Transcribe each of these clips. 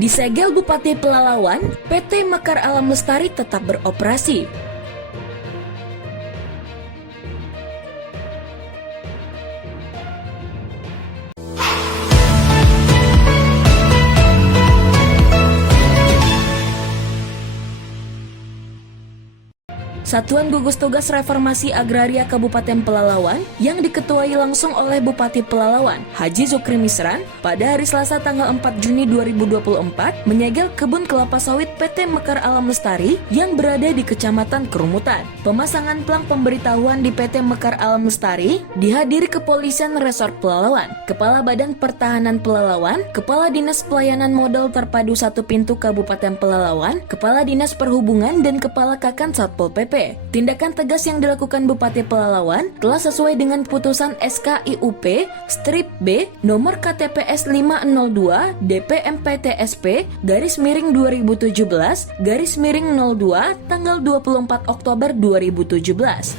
Disegel Bupati Pelalawan, PT Mekar Alam Lestari tetap beroperasi. Satuan Gugus Tugas Reformasi Agraria Kabupaten Pelalawan yang diketuai langsung oleh Bupati Pelalawan, Haji Zukri Misran, pada hari Selasa tanggal 4 Juni 2024 menyegel kebun kelapa sawit PT Mekar Alam Lestari yang berada di Kecamatan Kerumutan. Pemasangan plang pemberitahuan di PT Mekar Alam Lestari dihadiri Kepolisian Resort Pelalawan, Kepala Badan Pertahanan Pelalawan, Kepala Dinas Pelayanan Modal Terpadu Satu Pintu Kabupaten Pelalawan, Kepala Dinas Perhubungan dan Kepala Kakan Satpol PP. Tindakan tegas yang dilakukan Bupati Pelalawan telah sesuai dengan putusan SKIUP strip B nomor KTPS 502 DPMPTSP /2017/02 tanggal 24 Oktober 2017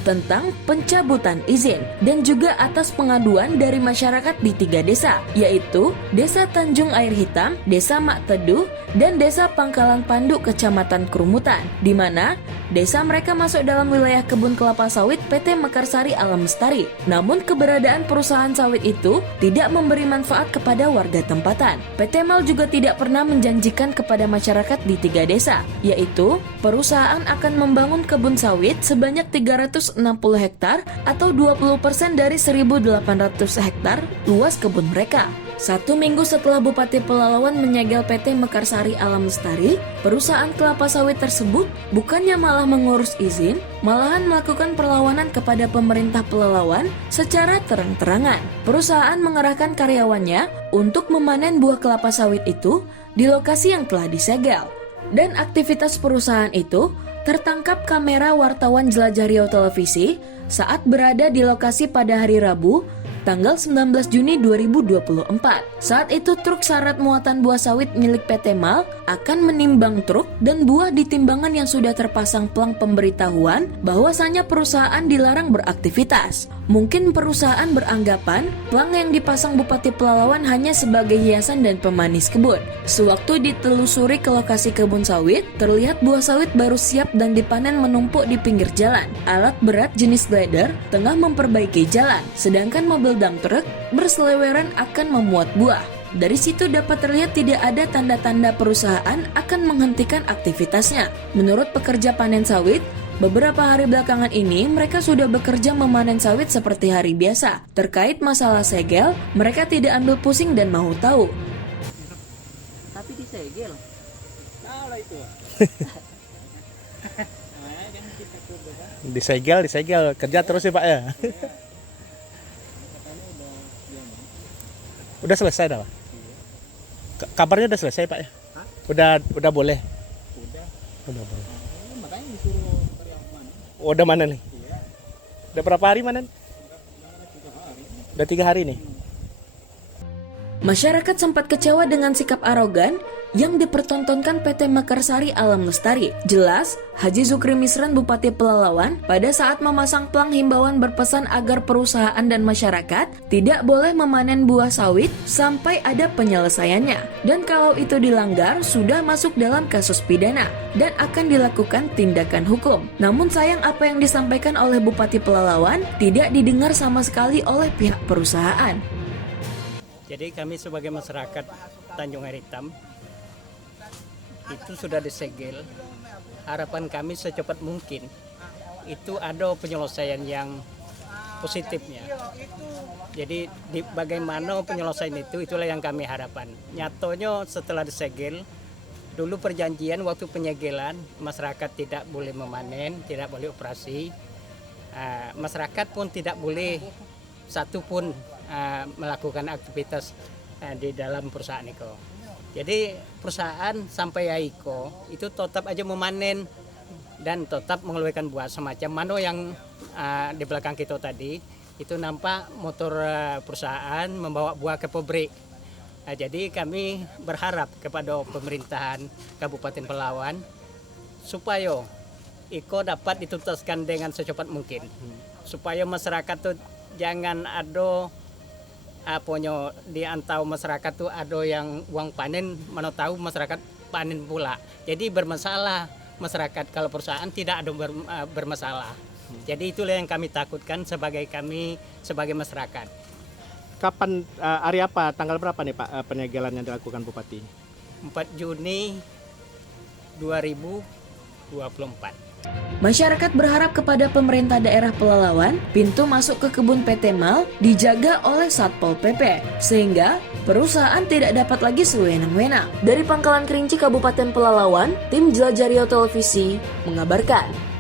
tentang pencabutan izin dan juga atas pengaduan dari masyarakat di 3 desa, yaitu Desa Tanjung Air Hitam, Desa Mak Teduh, dan Desa Pangkalan Pandu Kecamatan Kerumutan, di mana desa mereka masuk dalam wilayah kebun kelapa sawit PT Mekarsari Alam Lestari. Namun keberadaan perusahaan sawit itu tidak memberi manfaat kepada warga tempatan. PT MAL juga tidak pernah menjanjikan kepada masyarakat di 3 desa, yaitu perusahaan akan membangun kebun sawit sebanyak 360 hektar atau 20% dari 1.800 hektar luas kebun mereka. 1 minggu setelah Bupati Pelalawan menyegel PT Mekarsari Alam Lestari, perusahaan kelapa sawit tersebut bukannya malah mengurus izin, malahan melakukan perlawanan kepada pemerintah Pelalawan secara terang-terangan. Perusahaan mengerahkan karyawannya untuk memanen buah kelapa sawit itu di lokasi yang telah disegel. Dan aktivitas perusahaan itu tertangkap kamera wartawan Jelajah Riau Televisi saat berada di lokasi pada hari Rabu, tanggal 19 Juni 2024. Saat itu truk syarat muatan buah sawit milik PT MAL akan menimbang truk dan buah di timbangan yang sudah terpasang plang pemberitahuan bahwasanya perusahaan dilarang beraktivitas. Mungkin perusahaan beranggapan plang yang dipasang Bupati Pelalawan hanya sebagai hiasan dan pemanis kebun. Sewaktu ditelusuri ke lokasi kebun sawit, terlihat buah sawit baru siap dan dipanen menumpuk di pinggir jalan. Alat berat jenis grader tengah memperbaiki jalan, sedangkan mobil dump truck berseleweran akan memuat buah. Dari situ dapat terlihat tidak ada tanda-tanda perusahaan akan menghentikan aktivitasnya. Menurut pekerja panen sawit, beberapa hari belakangan ini mereka sudah bekerja memanen sawit seperti hari biasa. Terkait masalah segel, mereka tidak ambil pusing dan mau tahu. Tapi disegel. Nah, itu. Disegel, kerja terus ya Pak ya. Udah selesai dah Pak? Kabarnya udah selesai Pak ya? Hah? Udah boleh? Udah. Udah boleh. Makanya disuruh karyawan mana? Udah mana nih? Iya. Udah berapa hari mana? Udah 3 hari nih. Masyarakat sempat kecewa dengan sikap arogan yang dipertontonkan PT Mekarsari Alam Lestari. Jelas, Haji Zukri Misran Bupati Pelalawan pada saat memasang plang himbauan berpesan agar perusahaan dan masyarakat tidak boleh memanen buah sawit sampai ada penyelesaiannya. Dan kalau itu dilanggar, sudah masuk dalam kasus pidana dan akan dilakukan tindakan hukum. Namun sayang apa yang disampaikan oleh Bupati Pelalawan tidak didengar sama sekali oleh pihak perusahaan. Jadi kami sebagai masyarakat Tanjung Air Hitam itu sudah disegel. Harapan kami secepat mungkin itu ada penyelesaian yang positifnya. Jadi bagaimana penyelesaian itu, itulah yang kami harapkan. Nyatanya setelah disegel, dulu perjanjian waktu penyegelan masyarakat tidak boleh memanen, tidak boleh operasi. Masyarakat pun tidak boleh satu pun melakukan aktivitas di dalam perusahaan itu. Jadi perusahaan sampai Aiko itu tetap aja memanen dan tetap mengeluarkan buah semacam mana yang di belakang kita tadi itu nampak motor perusahaan membawa buah ke pabrik. Jadi kami berharap kepada pemerintahan Kabupaten Pelalawan supaya Iko dapat dituntaskan dengan secepat mungkin, supaya masyarakat tuh jangan ada aponyo di antau masyarakat tuh ada yang uang panen, mana tahu masyarakat panen pula. Jadi bermasalah masyarakat, kalau perusahaan tidak ada bermasalah. Jadi itulah yang kami takutkan kami sebagai masyarakat. Kapan hari apa tanggal berapa nih Pak penyegelan yang dilakukan Bupati? 4 Juni 2024. Masyarakat berharap kepada pemerintah daerah Pelalawan, pintu masuk ke kebun PT Mal dijaga oleh Satpol PP, sehingga perusahaan tidak dapat lagi sewenang-wenang. Dari Pangkalan Kerinci, Kabupaten Pelalawan, tim Jelajah Riau Televisi mengabarkan.